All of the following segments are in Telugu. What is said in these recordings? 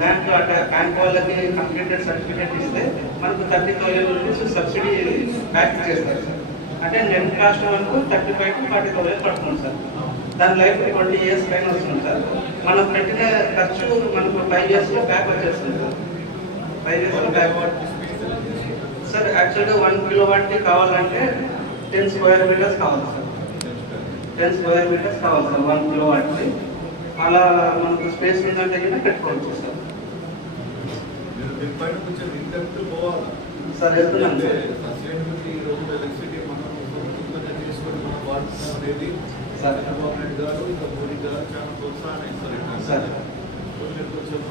బ్యాంక్ వాళ్ళకి కంప్లీటెడ్ సర్టిఫికేట్ ఇస్తే మనకు 30,000 రూపీస్ సబ్సిడీ బ్యాక్ చేస్తారు సార్. అంటే నెట్ కాస్ట్ వరకు 35 to 40,000 పడుతుంది సార్. దాని లైఫ్ 20 years పైన వస్తుంది సార్. మనం పెట్టిన ఖర్చు మనకు 5 yearsలో బ్యాక్ వచ్చేస్తుంది సార్. 5 yearsలో బ్యాక్ సార్. యాక్చువల్గా 1 kilowatt కావాలంటే 10 square meters కావాలి సార్. 10 square meters కావాలి సార్ 1 kilowatt. అలా మనకు స్పేస్ ఉందంటే కూడా పెట్టుకోవచ్చు సార్. సార్ వెళ్తున్నాను సార్. సార్ చంద్రబాబు నాయుడు గారు ఇంకా మోడీ గారు చాలా ప్రోత్సాహం ఇస్తారు సార్. కొంచెం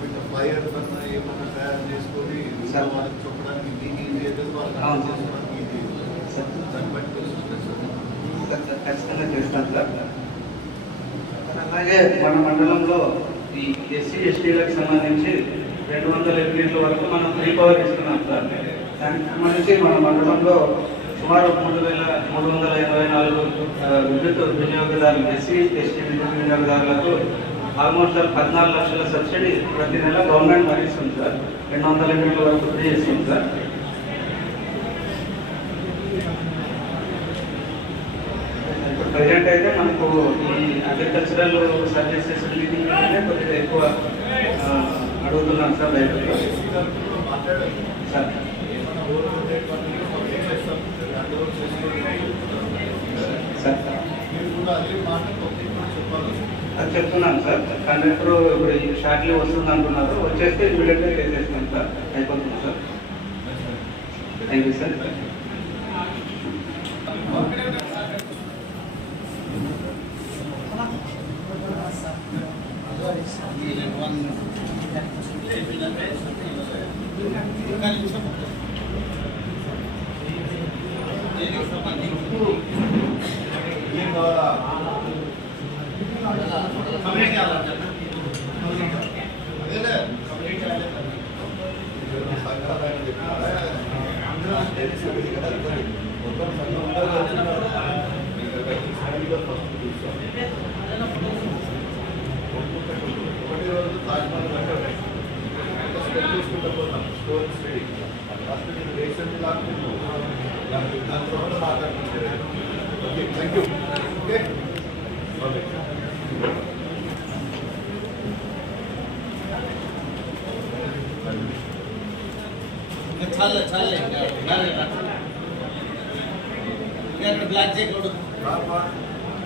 ఇట్లా ఫైర్ కన్నా ఏమన్నా తయారు చేసుకొని వాళ్ళకి చెప్పడానికి మీకు ఈజీ అయితే వాళ్ళకి చేసుకోవడానికి ఈజీ దాన్ని బట్టి ఖచ్చితంగా చేస్తాను సార్. అలాగే మన మండలంలో ఈ ఎస్సీ ఎస్టీలకు సంబంధించి 200 యూనిట్ల వరకు మనం ఫ్రీ పవర్ ఇస్తున్నాం సార్. దానికి సంబంధించి మన మండలంలో సుమారు 3,384 విద్యుత్ వినియోగదారులు ఎస్సీ ఎస్టీ విద్యుత్ వినియోగదారులకు ఆల్మోస్ట్ 14 లక్షల సబ్సిడీ ప్రతి నెల గవర్నమెంట్ భరిస్తుంది సార్. 200 యూనిట్ల వరకు ఫ్రీ ఇస్తుంది సార్. ప్రజెంట్ అయితే మనకు ఈ అగ్రికల్చరల్ సర్వీసెస్ క్లీనింగ్ అంటే కొద్దిగా ఎక్కువ అడుగుతున్నాను సార్ రైతులు సార్. అది చెప్తున్నాను సార్. కండక్టర్ ఇప్పుడు షార్ట్లీ వస్తుంది అంటున్నారు. వచ్చేస్తే ఇమీడియట్గా చేసేస్తాను సార్. అయిపోతుంది sir. Thank you sir. Thank you. Okay. चालले ब्लॅक चेक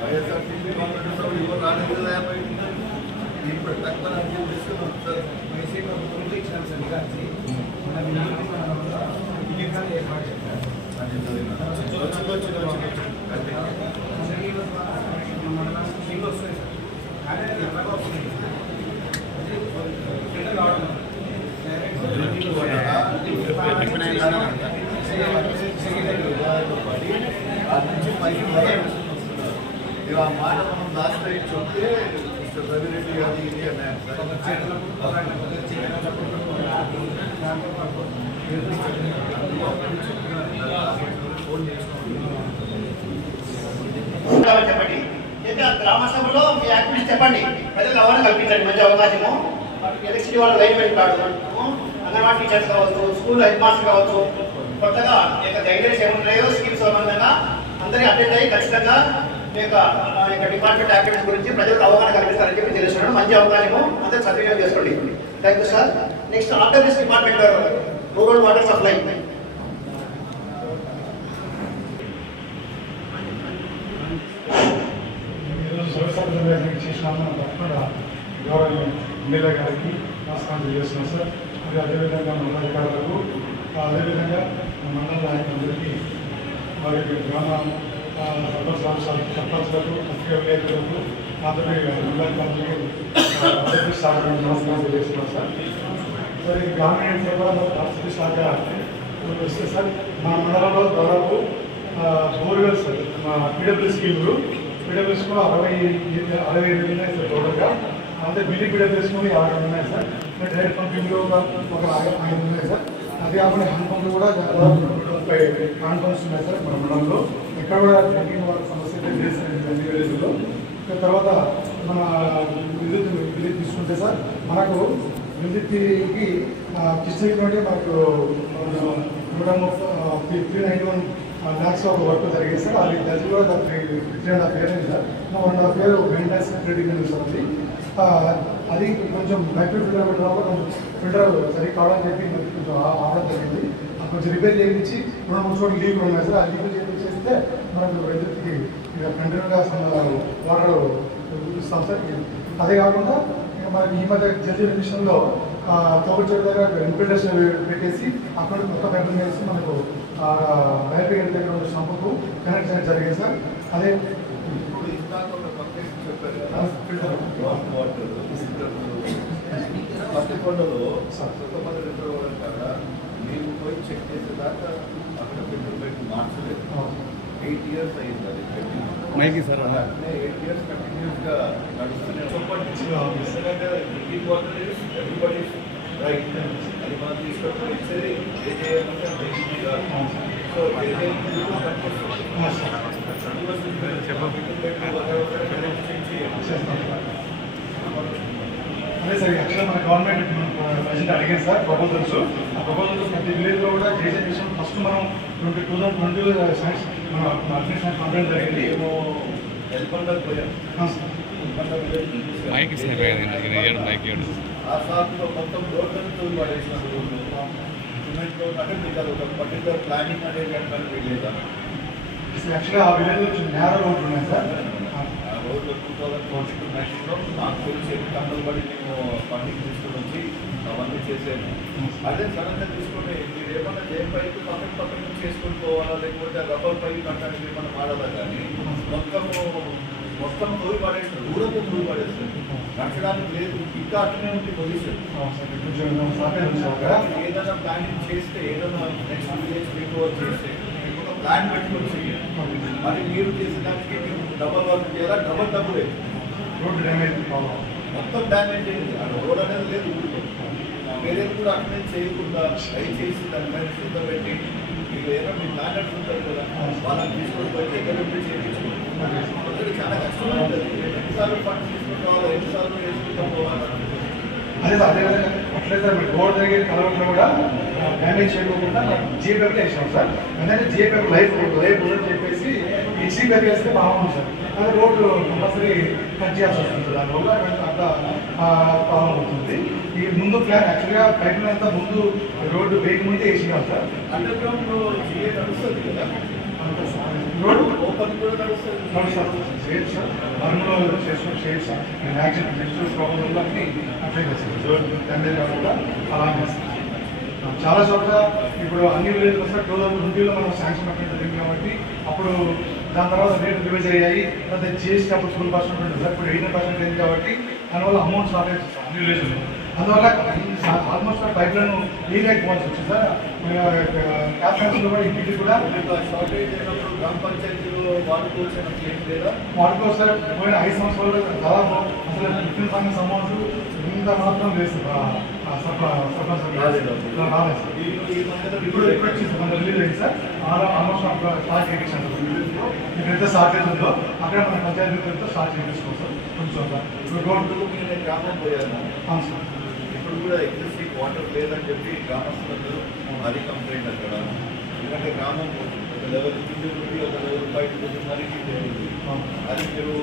వైఎస్ఆర్సీపీ గవర్నమెంట్ ఎవరు రాలేదు కదా ఇప్పుడు తక్కువ తీసుకున్నాం సార్. ఇలా మాట మనం లాస్ట్ టైం చెప్తే మిస్టర్ రవిరెడ్డి గారి ఇది అన్నారు చెప్పండి. గ్రామ సభలో మీ యాక్టివిటీ చెప్పండి. ప్రజలకు అవగాహన కల్పించండి. మంచి అవకాశము. ఎలక్ట్రిసిటీ వాళ్ళ లైన్ పెట్టుకోవడం, అంగన్వాడీ టీచర్స్ కావచ్చు, స్కూల్ హెడ్ మాస్టర్ కావచ్చు, కొత్తగా గైడ్లైన్స్ ఏమున్నాయో స్కీమ్స్ సంబంధంగా అందరినీ అటెండ్ అయ్యి ఖచ్చితంగా మీ యొక్క డిపార్ట్మెంట్ యాక్టివిటీస్ గురించి ప్రజలకు అవగాహన కల్పిస్తారని చెప్పి తెలుస్తున్నాను. మంచి అవకాశము అందరూ సద్వినియోగం చేసుకోండి. Thank you sir. Next after this department rural water supply. గౌరవ ఎమ్మెల్యే గారికి నమస్కారం తెలియజేస్తున్నాం సార్. అదేవిధంగా మండల అధికారులకు, అదేవిధంగా మండల నాయకులందరికీ, మరి గ్రామ సర్పంచ్లకు, ముఖ్య విలేకరులకు, అందరికీ మండల శాఖకు నమస్కారం తెలియజేస్తున్నాం సార్. సార్ ఈ గ్రామీణ సేవ పరిస్థితి శాఖ వస్తే సార్ మా మండలంలో దాదాపు బోర్వెల్స్ మా పీడబ్ల్యూ స్కీములు పీడబ్ల్యూస్లో 68 ఉన్నాయి సార్ టోటల్గా. అంటే బిల్లి పీడబ్ల్యూస్లో 50 ఉన్నాయి సార్. డైరెక్ట్ పంపింగ్లో ఒక 5 ఉన్నాయి సార్. అది కాకుండా హ్యాండ్ పంపులు కూడా 30 హ్యాండ్ పంప్స్ ఉన్నాయి సార్ మన మండలంలో. ఇక్కడ కూడా డ్రింకింగ్ వాటర్ సమస్య విలేజ్లో. తర్వాత మన విద్యుత్ తీసుకుంటే సార్ మనకు వెల్దికి కృష్ణగిరి మనకు 391 lakhs of work జరిగింది సార్. అది కూడా 3.5 years అయింది సార్. 1.5 year మెయింటెనెన్స్ క్రెడిట్ ఉంది. అది కొంచెం మైక్రో ఫిల్టర్ పెట్టడంలో కొంచెం ఫిల్టర్ సరిగ్గా కావాలని చెప్పి కొంచెం ఆర్డర్ జరిగింది. కొంచెం రిపేర్ చేయించి 2-3 చోట్ల లీక్ ఉన్నాయి సార్. ఆ లీక్ చేస్తే మనకు వెల్దికి కంటిన్యూగా వాటర్ ఇస్తాం సార్. అదే కాకుండా మనకి ఈ మధ్య జల్ మిషన్లో తోటి దగ్గర ఇన్ఫిల్టర్స్ పెట్టేసి అక్కడ కొత్త పైపులు వేసి మనకు రైల్వే గేట్ దగ్గర ఉన్న షంపుకు కనెక్ట్ చేయడం జరిగింది సార్. అదే ఇప్పుడు ఇందాక ఒక కంప్లైంట్ చెప్పారు కదా, పత్తికొండలో కొత్తపల్లి రిజర్వాయర్ కదా, మీరు పోయి చెక్ చేసేదాకా అక్కడ ఫిల్టర్ మార్చలేదు. 8 years అయింది అది మైకి సార్ అట్లే 8 years కంటిన్యూస్గా నడుస్తూనే చెప్పండి. ఎందుకంటే drinking water is everybody right. అది మనం తీసుకొని ఇచ్చేది ఏజేఎంటే డ్రింకింగ్ కాదు. సో ఏజేఎం అదే సార్ యాక్చువల్గా మన గవర్నమెంట్ ప్రజెంట్ అడిగింది సార్ ప్రపోజల్స్. ఆ ప్రపోజల్స్ ప్రతి విలేజ్లో కూడా చేసే విషయం ఫస్ట్ మనం 2020 సైన్స్ మన అడ్మినిస్ట్రేషన్ కంప్లైంట్ జరిగింది. ఏమో హెల్పండర్ పోయాం. మైకి సార్ ఏడు మైకి ఏడు ఆ సార్లో మొత్తం రోడ్లను పడేసినారు. సిమెంట్లో అంటే మీకు అది ఒక పర్టికులర్ ప్లానింగ్ అనేది కనుక లేదా? యాక్చువల్గా ఆ విలేజ్ కొంచెం నేరో రోడ్లు ఉన్నాయి సార్. ఆ రోడ్లు 2022-19లో నాకు తెలిసి టన్నులు పడి మేము ఫండింగ్ తీసుకుని వచ్చి అవన్నీ చేసాము. అదే సడన్గా తీసుకుని మీరు ఏమన్నా ఏ పైపు పక్కన నుంచి చేసుకుని పోవాలా, లేకపోతే రబ్బర్ పైపు కట్టడానికి ఏమన్నా మాడాలా, కానీ మొత్తం తోవి పడేస్తారు, దూరంగా తోవి పడేస్తారు. నచ్చడానికి లేదు, ఇంకా అట్లనే ఉంది పొజిషన్. ఏదైనా ప్లానింగ్ చేస్తే, ఏదైనా నెక్స్ట్ విలేజ్ రికవర్ చేస్తే ఒక ప్లాన్ పెట్టుకొని చేయాలి. మరి మీరు చేసేదానికి మీరు డబల్ వర్క్ చేయాలా, డబుల్ రోడ్ డ్యామేజ్ మొత్తం డ్యామేజ్ అయింది. ఆ రోడ్ అనేది లేదు. వేరేది కూడా అట్లనే చేయకుండా దయచేసి దాని మీద శ్రద్ధ పెట్టి మీరు ఏదో మీ ప్లానర్స్ ఉంటారు కదా, వాళ్ళని తీసుకొని పోయి ఎక్కడ ఉంటే చేయించుకోండి. చాలా కష్టంగా ఉంటుంది. ఎన్నిసార్లు ఫండ్ తీసుకుని రావాలి, ఎన్నిసార్లు వేసుకుంటాం పోవాలి. అదే సార్ అదేవిధంగా అట్లే సార్ మీరు రోడ్ దగ్గర కలవట్లో కూడా డ్యామేజ్ చేయకుండా జీపేపర్ వేసాం సార్. ఎందుకంటే జీపేపర్ లైఫ్ ఉందని చెప్పేసి ఈ జీపేపర్ వేస్తే బాగుంది సార్. అదే రోడ్డు కంపల్సరీ కట్ చేయాల్సి వస్తుంది. దానివల్ల అట్లా ప్రాబ్లం అవుతుంది. ఈ ముందు ప్లాన్ యాక్చువల్గా పైప్ లైన్ అంతా ముందు రోడ్డు వేయక ముందే వేసినాం సార్. అండర్ గ్రౌండ్ జిఏ నడుస్తుంది కదా, రోడ్డు ఓపెన్ కూడా నడుస్తుంది సార్. సేఫ్ సార్ మరణంలో చేసిన షేప్ సార్. నేను యాక్సిడెంట్ నెక్స్ట్ ప్రాబ్లం అన్ని అప్లై చేస్తాను. రోడ్డు డ్యామేజ్ కాకుండా అలా చేస్తాను. చాలా చోట్ల ఇప్పుడు అన్ని విలేజ్లు వస్తే 2020లో మనం శాంక్షన్ అక్కడ జరిగింది కాబట్టి అప్పుడు దాని తర్వాత రేట్లు రివైజ్ అయ్యాయి. తర్వాత చేసినప్పుడు 12% ఉంటుంది సార్, ఇప్పుడు 18% అయింది కాబట్టి దానివల్ల అమౌంట్ షార్టేజ్ వస్తుంది అన్ని విలేజ్లో. అందువల్ల ఆల్మోస్ట్ పైప్ లైన్ లేకపోవాల్సి వచ్చింది సార్. క్యాపిటల్స్లో కూడా ఇంటికి కూడా షార్టేజ్ అయినప్పుడు గ్రామ పంచాయతీలో వాడుకోవాల్సిన ఏం లేదా? వాడుకో సార్. పోయిన 5 సంవత్సరాలు దాదాపు అసలు 15 సంవత్సరం అమౌంట్ ఇంత మాత్రం లేదు రాలేదు సార్. ఇప్పుడు వచ్చింది మన రిలీజ్ అయింది సార్. ఆల్మోస్ట్ స్టార్ట్ చేయించాను. ఇక్కడైతే షార్టేజ్ ఉందో అక్కడ మన పంచాయతీతో స్టార్ట్ చేయించుకోం సార్. కొంచెం ఇప్పుడు రోడ్డు మీద గ్రామం పోయాను. అవును సార్. ఇప్పుడు కూడా ఎగ్జిస్టింగ్ వాటర్ లేదని చెప్పి గ్రామస్తులందరూ అది కంప్లైంట్ అక్కడ. ఎందుకంటే గ్రామం ఒక లెవెల్ కింద నుండి ఒక లెవెల్ బయట మరి అది మీరు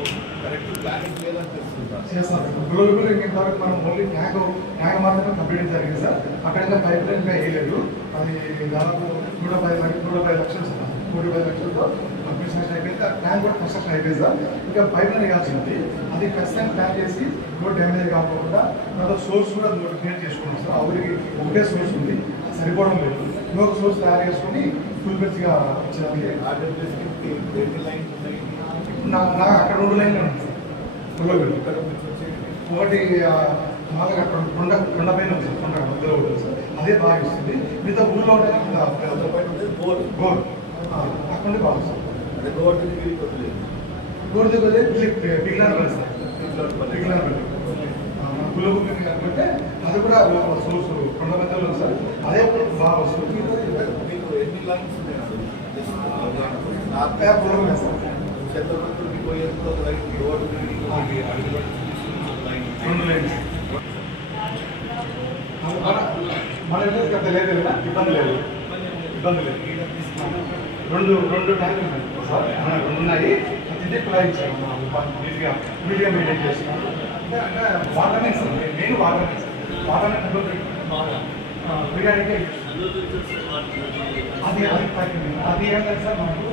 కరెక్ట్ ప్లానింగ్ లేదని తెలుస్తున్నారు. చేస్తాం గ్లోబల్ ఇంతవరకు మనం ఓన్లీ ట్యాంక్ మాత్రమే కంప్లీట్ జరిగింది సార్. అక్కడ పైప్ లైన్ వేయలేదు. అది దాదాపు 110 లక్షలు సార్. 110 లక్షలతో కన్స్ట్రక్షన్ అయిపోయింది. ఆ ట్యాంక్ కూడా కన్స్ట్రక్షన్ అయిపోయింది సార్. ఇంకా పైప్ లైన్ వేయాల్సి ఉంది. అది ఖచ్చితంగా ప్లాన్ చేసి రోడ్ డ్యామేజ్ కాకుండా తర్వాత సోర్స్ కూడా క్రియేట్ చేసుకున్నాం సార్. ఆ ఊరికి ఒకటే సోర్స్ ఉంది, సరిపోవడం లేదు. ఇంకొక సోర్స్ తయారు చేసుకుని ఫుల్ బెస్ట్గా ఇచ్చేదానికి నాకు అక్కడ 2 లైన్లు ఉంది సార్. ఒకటి మామూలుగా అక్కడ కొండ పైన ఉంది సార్. కొండ మధ్యలో ఉంటుంది సార్. అదే బాగా ఇస్తుంది. మిగతా ఊళ్ళో గోర్ అక్కడ బాగా సార్. గోర్ దగ్గర బిగినార్ పల్లి సార్. బిగినార్ పల్లి గుల్లబుక్ కాకపోతే అది కూడా సోర్స్ కొండ మధ్యలో ఉంది సార్. అదే బాగా వస్తుంది. మీకు ఎన్ని లైన్స్ ఉన్నాయి సార్. చంద్రపూర్కి పోయేందుకు ఒక లైన్, రోడ్డు అడిగి 2 లైన్స్. మన విలేజ్ పెద్ద లేదు కదా, ఇబ్బంది లేదు. రెండు ట్యాంకులు ఉన్నాయి సార్, రెండు ఉన్నాయి. ఇది కులాయి ఇచ్చాము, నీట్గా మెయింటైన్ చేస్తున్నాము. అంటే వాటర్నే సార్, నేను వాటర్నే కంట్రోల్ బిర్యానీకే అది ఏం లేదు సార్. మనకు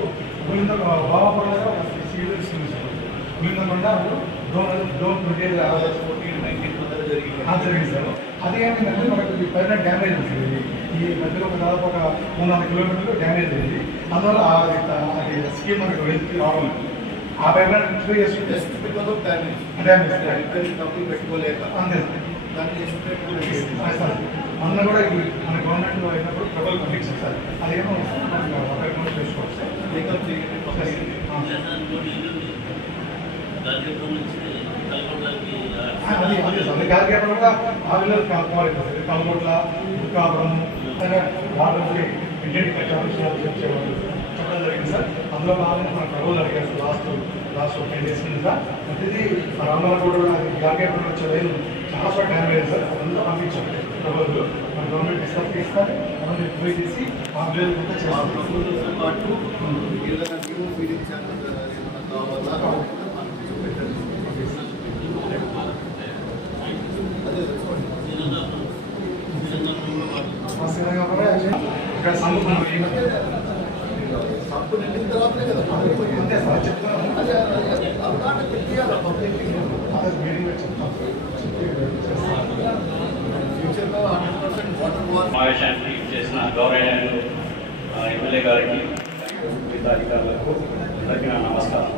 ముందు బాబాపురంలో సీరియల్ ఇస్తుంది సార్. ముందుకుండా డోన్ మెటీరియల్ జరిగింది సార్. అది ఏమైందంటే మనకు పైన డ్యామేజ్ ఉంటుంది. ఈ మధ్యలో ఒక దాదాపు ఒక 300 కిలోమీటర్లు డ్యామేజ్ అయింది. అందువల్ల అది స్కీమ్ మనకు వెళ్తే రావడం ఆ పైన 3 years డ్యామేజ్ డబ్బులు పెట్టుకోలేక అంతే సార్. మొన్న కూడా మన గవర్నమెంట్ అయినప్పుడు ప్రభుత్వం పంపించింది సార్. అదేమో ఒకరి చేసుకోవచ్చు సార్. అదే సార్ గాలికేపర్ కూడా ఆ విలేజ్ కావాలి సార్. కలగొట్ల బుక్కాపురం వాటర్ ఇండియన్ చెప్పడం జరిగింది సార్. అందులో భాగంగా మన ప్రభుత్వం అడిగారు లాస్ట్ 10 days కింద సార్. ప్రతిదీ రామలగూడ కూడా గాలికేపర్ వచ్చే రైలు చాలా చోట డ్యామేజ్ సార్. అదంతా పంపించాం ప్రభుత్వం. మన గవర్నమెంట్ డిస్కస్ చేస్తారు, మనం రిప్లై చేసి ఆ విలేజ్ అంతా చేస్తాం. పాటు ఏదైనా న్యూ ఫీలింగ్ కావాలా ఇక్కడ సంబంధం సంపు నిండిన తర్వాతనే కదా అంతే సార్ చెప్తున్నాను. అదే అవగాహన పెట్టియాలి పబ్లిక్ ఫ్యూచర్లో 100% వాటర్ సమావేశానికి చేసిన గౌరవనీయులు ఎమ్మెల్యే గారికి మిగతా అధికారులకు అందరికీ నా నమస్కారం.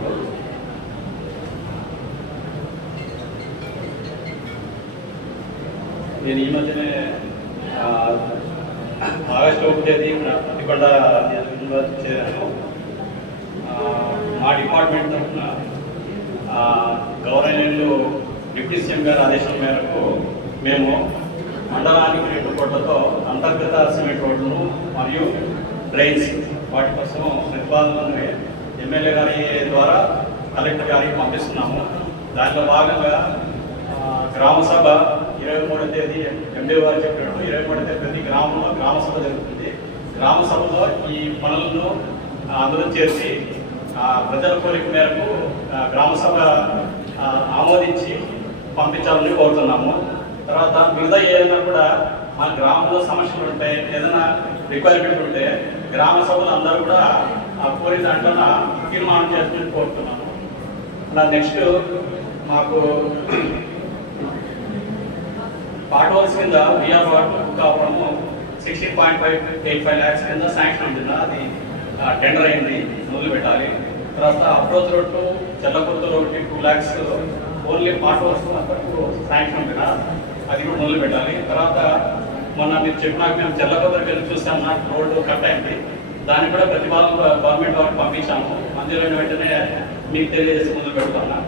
నేను ఈ మధ్యనే ఆగస్టు 1వ తేదీ పత్తికొండ చేరాను. మా డిపార్ట్మెంట్ తరఫున గౌరవనీయులు డిప్యూటీ సీఎం గారి ఆదేశం మేరకు మేము మండలానికి 2 కోట్లతో అంతర్గత సిమెంట్ రోడ్లను మరియు డ్రైన్స్ వాటి కోసం ప్రతిపాదనలు ఎమ్మెల్యే గారి ద్వారా కలెక్టర్ గారికి పంపిస్తున్నాము. దాంట్లో భాగంగా గ్రామ సభ 23వ తేదీ ఎండీ గారు చెప్పినట్టు 23వ తేదీ ప్రతి గ్రామంలో గ్రామ సభ జరుగుతుంది. గ్రామ సభలో ఈ పనులను అందరూ చేసి ప్రజల కోరిక మేరకు గ్రామ సభ ఆమోదించి పంపించాలని కోరుతున్నాము. తర్వాత మిగతా ఏదైనా కూడా మన గ్రామంలో సమస్యలు ఉంటే, ఏదైనా రిక్వైర్మెంట్ ఉంటే గ్రామ సభలు అందరూ కూడా కోరిన దాంట్లో తీర్మానం చేసుకుని కోరుతున్నాము. అలా నెక్స్ట్ మాకు పాటోల్స్ కింద విఆర్ బుక్కాపురము 16.85 lakhs కింద శాంక్షన్ ఉంటుంది. అది టెండర్ అయింది, మొదలు పెట్టాలి. తర్వాత అప్రోచ్ రోడ్ టు చెల్లకుర్తలో 2 lakhs ఓన్లీ పాటోల్స్ శాంక్షన్ ఉంటుంది, అది కూడా మొదలు పెట్టాలి. తర్వాత మొన్న మీరు చెప్పినాక మేము చెల్లకుర్తకి వెళ్ళి చూసాము, నాకు రోడ్డు కట్ అయింది. దాన్ని కూడా ప్రతిపాదన గవర్నమెంట్ వారికి పంపించాము. అందులోని వెంటనే మీకు తెలియజేసి మొదలు పెడుతున్నా.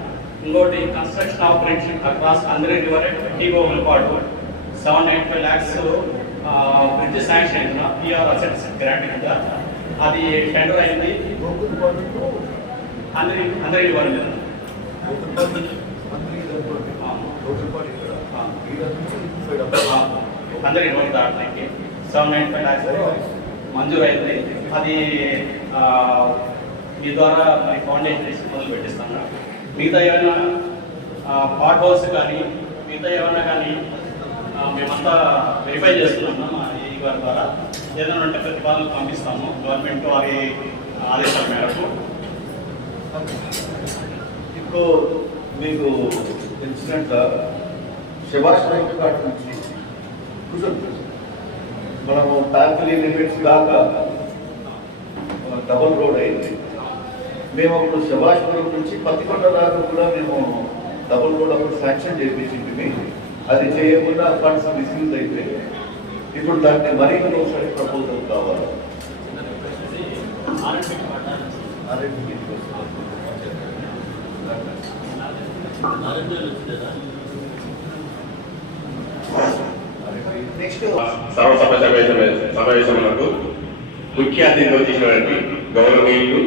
ఇంకోటి కన్స్ట్రక్షన్ ఆఫ్ బ్రిడ్జ్ అక్రాస్ అందరి రివర్ టీగోగులపాటు 785 lakhs బ్రిడ్జ్ శాంక్షన్ అయింది పిఆర్ అసెట్స్ గ్రాంట్ కింద. అది టెండర్ అయింది. అందరి రివర్ మీద అందరి రివర్ దాటడానికి 795 lakhs మంజూరు అయింది. అది మీ ద్వారా మరి ఫౌండేషన్ వేసి మొదలు పెట్టిస్తాను. మిగతా ఏమైనా పాట్ హౌస్ కానీ మిగతా ఏమైనా కానీ మేమంతా వెరిఫై చేస్తున్నాము. మా ఈ గారి ద్వారా ఏదైనా ఉంటే ప్రతిపాదనలు పంపిస్తాము గవర్నమెంట్ వారి ఆదేశాల మేరకు. ఇప్పుడు మీకు తెలిసినట్టు శభాష్ రైతు కార్డు నుంచి కూర్చొని మనము ఫ్యాక్టరీ లిమిట్స్ దాకా డబుల్ రోడ్ అయింది. మేము అప్పుడు శభాష్పురం నుంచి పత్తికొండ దాకా కూడా మేము డబుల్ రోడ్ అప్పుడు శాంక్షన్ చేయించింది. అది చేయకుండా ఫండ్స్ మిస్యూజ్ అయిపోయింది. ఇప్పుడు దాన్ని మరీ ఒకసారి ప్రపోజల్ కావాలి. నెక్స్ట్ సర్వసభ సమావేశములకు ముఖ్య అతిథి వచ్చేసినటువంటి గౌరవనీయులు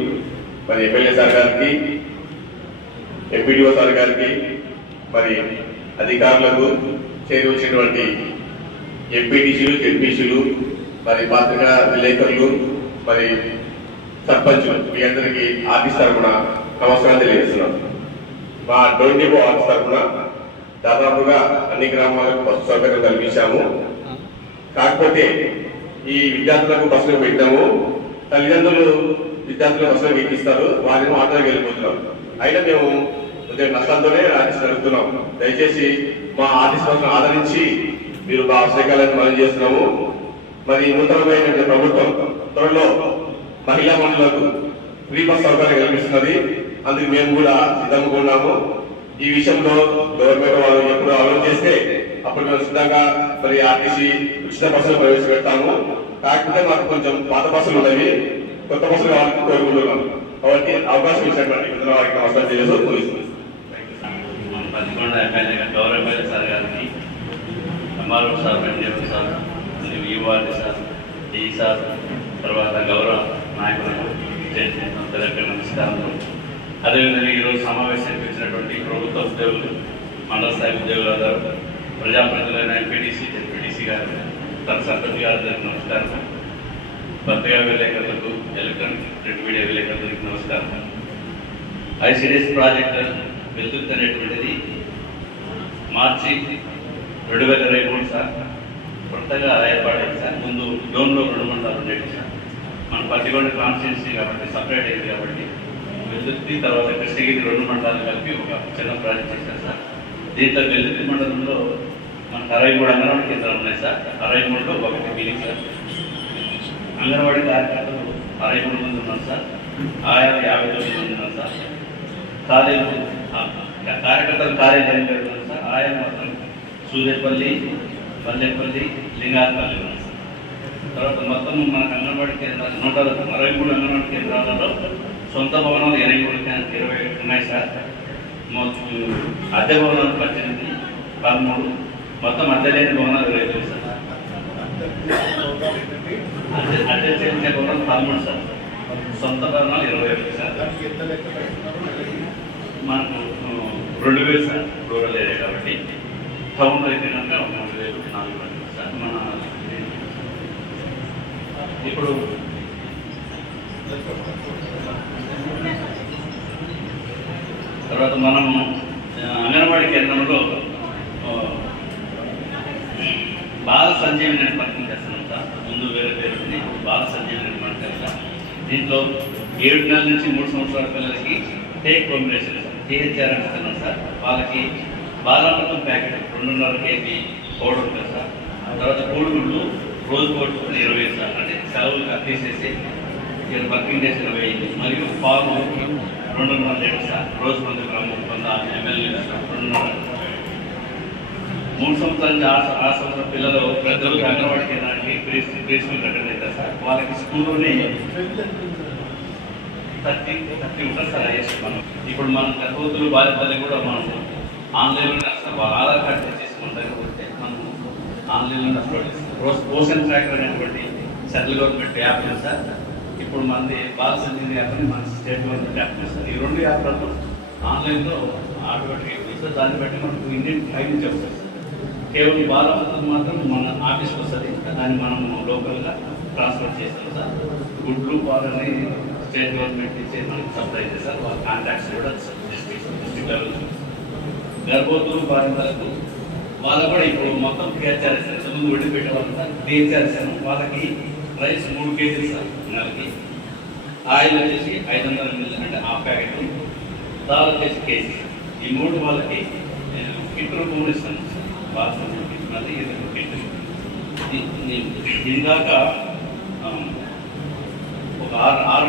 మరి ఎమ్మెల్యే సార్ గారికి, ఎంపీడీఓ సార్ గారికి, మరి అధికారులకు చేరి వచ్చినటువంటి ఎంపీటీసీలు, జెడ్పీసీలు, మరి పత్రికా విలేకరులు, మరి సర్పంచులు మీ అందరికీ ఆఫీస్ తరఫున నమస్కారం తెలియజేస్తున్నాం. మా డోన్ డిపో ఆఫీస్ తరఫున దాదాపుగా అన్ని గ్రామాలకు బస్సు సౌకర్యం కల్పించాము. కాకపోతే ఈ విద్యార్థులకు బస్సులు పెట్టాము. తల్లిదండ్రులు విద్యార్థులు బస్సులు ఎక్కిస్తారు, వారిని ఆటోకి వెళ్ళిపోతున్నాం. అయినా మేము కొంచెం నష్టాలతోనే ఆఫీస్ జరుగుతున్నాం. దయచేసి మా ఆఫీస్ బస్సును ఆదరించి మీరు మా అవసరాలను మనం చేస్తున్నాము. మరి నూతనమైన ప్రభుత్వం త్వరలో మహిళా మండలకు ఫ్రీ బస్ సౌకర్యం కల్పిస్తున్నది. అందుకు మేము కూడా సిద్ధంగా ఉన్నాము. ఈ విషయంలో గవర్నమెంట్ వాళ్ళు ఎప్పుడు ఆలోచన చేస్తే అప్పుడు మేము సిద్ధంగా మరి ఆర్టీసీ ఉచిత బస్సులు ప్రవేశపెడతాము. కాకపోతే మాకు కొంచెం పాత బస్సులు ఉన్నవి, కొత్త బస్సులు కావాలని కోరుకుంటున్నాము. కాబట్టి అవకాశం ఇచ్చినటువంటి వారికి నమస్కారం తెలియజేస్తూ మన పత్తికొండ ఎమ్మెల్యే గౌరవ ఎమ్మెల్యే సార్ గారికి, ఎంఆర్ఓ సార్, ఎండిఓ సార్, ఈవార్డి సార్, డి సార్, తర్వాత గౌరవ నాయకులకు అందరికీ నమస్కారం. అదేవిధంగా ఈరోజు సమావేశానికి వచ్చినటువంటి ప్రభుత్వ ఉద్యోగులు, మండల స్థాయి ఉద్యోగులందరూ, ప్రజాప్రతినిధులైన ఎంపీటీసీ, జెడ్పీటీసీ గారు, తన సర్పంచ్ గారికి నమస్కారం. పత్రికా విలేకరులకు, ఎలక్ట్రానిక్ ప్రింట్ మీడియా విలేకరులకు నమస్కారం. ఐసిడిఎస్ ప్రాజెక్టు వెలుగుతు అనేటువంటిది మార్చి 2023 సార్ కొత్తగా ఏర్పడింది సార్. ముందు డోన్లో 2 మండలాలు ఉండేవి సార్. మన పత్తికొండ కాన్స్టిట్యున్సీ కాబట్టి సపరేట్ అయింది కాబట్టి వెల్దుర్తి తర్వాత కృష్ణగిరి 2 మండలాలు కలిపి ఒక చిన్న ప్రాజెక్ట్ చేశారు సార్. దీంట్లో వెల్దుర్తి మండలంలో మనకు 63 అంగన్వాడీ కేంద్రాలు ఉన్నాయి సార్. 63లో ఒకటి మీనింగ్ సార్. అంగన్వాడీ కార్యకర్తలు 63 మంది ఉన్నారు సార్. ఆయా 59 మంది ఉన్నారు సార్. కార్యకర్తలు కార్యాలయం ఉన్నారు సార్. ఆయా మాత్రం సూర్యపల్లి, పల్లెపల్లి, లింగాలపల్లి ఉన్నారు సార్. తర్వాత మొత్తం మనకు అంగన్వాడీ కేంద్రాలు 163 అంగన్వాడీ కేంద్రాలలో సొంత భవనాలు 20 ఉన్నాయి సార్. అద్దె భవనాలు 18, 13, మొత్తం అద్దె లేని భవనాలు 25 సార్. అద్దె చేసే భవనాలు 13 సార్. సొంత భవనాలు 21 సార్. మనకు 2000 సార్ రూరల్ ఏరియా కాబట్టి. టౌన్లో అయితే కనుక 3000, 4000 సార్. మన ఇప్పుడు తర్వాత మనం అంగన్వాడీ కేంద్రంలో బాల సంజీవని పథకం చేస్తున్నాం సార్. ముందు వేరే పేరుని బాల సంజీవని పథకం సార్. దీంట్లో 7 నెలల నుంచి 3 సంవత్సరాల పిల్లలకి టేక్ హోమ్ రేషన్ టీహెచ్ఆర్ ఇస్తున్నాం సార్. వాళ్ళకి బాలామృతం ప్యాకెట్ 2.5 kg పౌడర్ ఉంటుంది సార్. తర్వాత కోడిగుడ్లు రోజు కోడి 20 సార్. అంటే సెలవులు తీసేసి వర్కింగ్ డేస్ 20 మరియు పాలు 2.5 లీటర్ సార్. రోజు 100 గ్రాములు 100 ml 2.5. 3 సంవత్సరాల నుంచి 6 సంవత్సరాల పిల్లలు పెద్దలు అంగన్వాడీ కేంద్రానికి ప్రీ స్కూల్ రిటర్న్ అవుతారు సార్. వాళ్ళకి స్కూల్లోనే 30 ఉంటుంది సార్. మనం ఇప్పుడు మనం గర్భవతులు బాధ్యతలు కూడా మనం ఆన్లైన్లో వాళ్ళ ఆధార్ కార్డు చేసుకుంటారు. మనం ఆన్లైన్లో అప్లోడ్ చేస్తాం. పోషన్ ట్రాకర్ అనేటువంటి సెంట్రల్ గవర్నమెంట్ యాప్ ఉంది సార్. ఇప్పుడు మనది బాల సంజీవని యాప్ అని మన స్టేట్ గవర్నమెంట్ యాప్ చేస్తారు. ఈ 2 యాప్లలో ఆన్లైన్లో ఆటోమేటిక్ ఇస్తారు. దాన్ని బట్టి మనకు ఇండియన్ టైం చెప్తారు. కేవలం బాలమృతం మాత్రం మన ఆఫీస్కి వస్తుంది. దాన్ని మనం లోకల్గా ట్రాన్స్ఫర్ చేస్తాం సార్. గుడ్లు పాలని స్టేట్ గవర్నమెంట్ ఇచ్చే మనకి సప్లై చేస్తారు. వాళ్ళ కాంటాక్ట్స్ కూడా డిస్ట్రిక్ట్ లెవెల్. గర్భవతులు బాధితులకు వాళ్ళకు కూడా ఇప్పుడు మొత్తం టీహెచ్ఆర్ ఇస్తారు. ముందు వడ్డీపెట్టే వాళ్ళు సార్ టీహెచ్ఆర్ ఇస్తాను. వాళ్ళకి రైస్ 3 kg సార్ నెలకి. ఆయిల్ వచ్చేసి 500 ml అంటే హాఫ్ ప్యాకెట్. దాల్ వచ్చేసి కేజీ. ఈ 3 వాళ్ళకి కిట్ రూపంలో ఇస్తాను సార్. బాగా మళ్ళీ కిట్. ఇందాక ఒక 6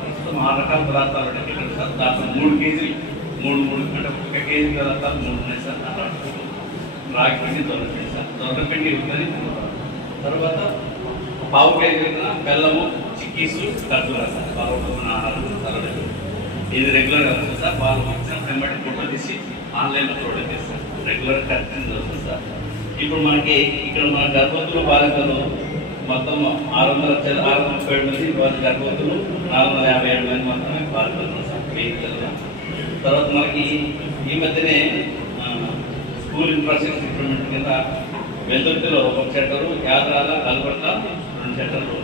ప్రస్తుతం 6 రకాల పదార్థాలు ఉంటాయి సార్. దాంట్లో 3 kg 3 అంటే 1 kg పదార్థాలు 3 ఉన్నాయి సార్. రాగి పిండి, దొరపిండి సార్. దొరపిండి ఉంటుంది. తర్వాత 1/2 kg బెల్లము, చిక్కీసు, ఖర్జూరా సార్. వాళ్ళు ఆహారం తరలేదు. ఇది రెగ్యులర్గా వస్తుంది సార్. వాళ్ళు వచ్చిన వెంబడి ఫోటో తీసి ఆన్లైన్లో అప్లోడ్ చేస్తారు. రెగ్యులర్ ఖర్చు వస్తుంది సార్. ఇప్పుడు మనకి ఇక్కడ మన గర్భవతులు బాలికలు మొత్తం 637 మంది వాళ్ళ గర్భవతులు, 457 మంది మాత్రమే బాలికలు సార్. తర్వాత మనకి ఈ మధ్యనే స్కూల్ ఇన్ఫ్రాస్ట్రక్చర్ ఇంప్రూవ్మెంట్ కింద వెల్దుర్తిలో ఒక సెంటరు, యాత్రాల కల్పన 2 సెంటర్లు